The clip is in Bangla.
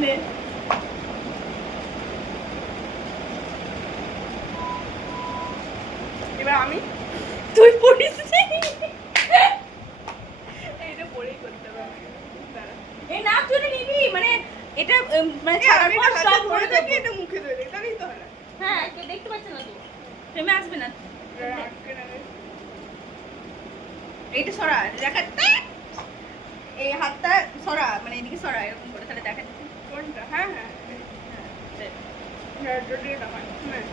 নে এবার আমি তুই পড়িস এইটা পরেই করতে হবে আমাকে। দাঁড়া। এই না তুই এটা নিবি মানে এটা মানে এই ছাড়ার আমি পর এটা সব হাতে ভরে ধরে থাকি, দেবো। এটা মুখে ধরে দিই, তাহলেই তো হয় না। হ্যাঁ কেউ দেখতে পাচ্ছে না তো ফ্রেমে আসবে না আটকে রাখে। এইটা সরা দেখা এই হাতটা সরা মানে এদিকে সরা এরকম করে তাহলে দেখা যাচ্ছে কোনটা? হ্যাঁ হ্যাঁ হ্যাঁ হ্যাঁ, যদি এটা হয়। হ্যাঁ